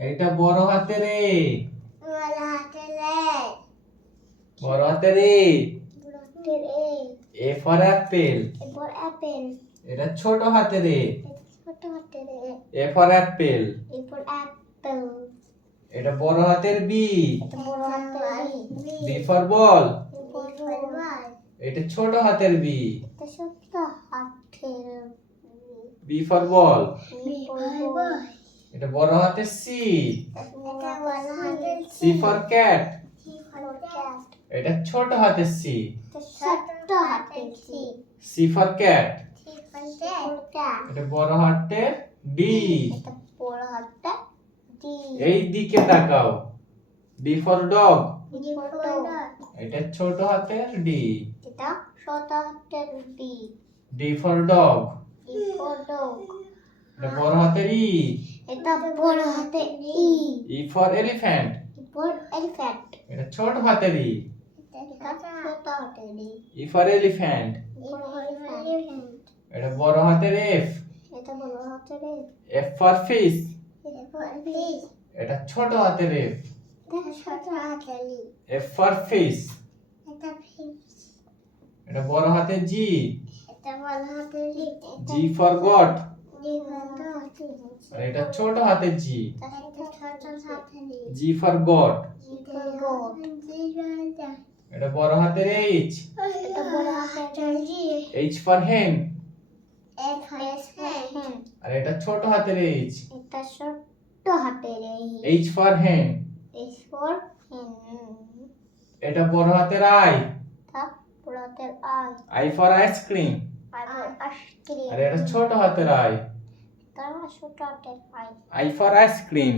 এটা বড় হাতের এ। বড় হাতের এ। বড় হাতের এ। বড় হাতের A. A for apple. A for apple. এটা ছোট হাতের এ। ছোট হাতের A. A for apple. A for apple. এটা বড় হাতের বি। এটা বড় হাতের B. B for ball. B for ball. এটা ছোট হাতের বি। এটা ছোট হাতের B for ball. B for ball. এটা বড় হাতের সি। এটা বড় হাতের C for cat. C for cat. এটা ছোট হাতের সি। এটা ছোট হাতের C. C for cat. C for cat. এটা বড় হাতের ডি। এটা বড় হাতের ডি। এই দিকে তাকাও। D for dog. D for dog. এটা ছোট হাতের ডি। এটা ছোট হাতের D. D for dog. D for dog. এটা বড় হাতের ই। এটা বড় হাতের E. E for elephant. E for elephant. এটা ছোট হাতের ই। এটা ছোট হাতের E. E for elephant. E for elephant. এটা বড় হাতের এফ। এটা বড় হাতের এফ। F for fish. এটা ফর ফিশ। এটা ছোট হাতের এফ। এটা ছোট হাতের ই। F for fish. এটা ফিশ। এটা বড় হাতের জি। এটা বড় হাতের G. G for goat. G for goat. আর এটা ছোট হাতের জি। এটা ছোট হাতের E. G for goat. G for goat. G for goat. এটা বড় হাতের এইচ। এটা বড় হাতের G. H for hen. S for hen. আর এটা ছোট হাতের এইচ। এটা ছোট হাতের E. H for hen. S for হেন। এটা বড় হাতের আই। এটা বড় হাতের I. I for ice cream. I for ice cream. আর এটা ছোট হাতের আই। এটা ছোট হাতের আই। I for ice cream.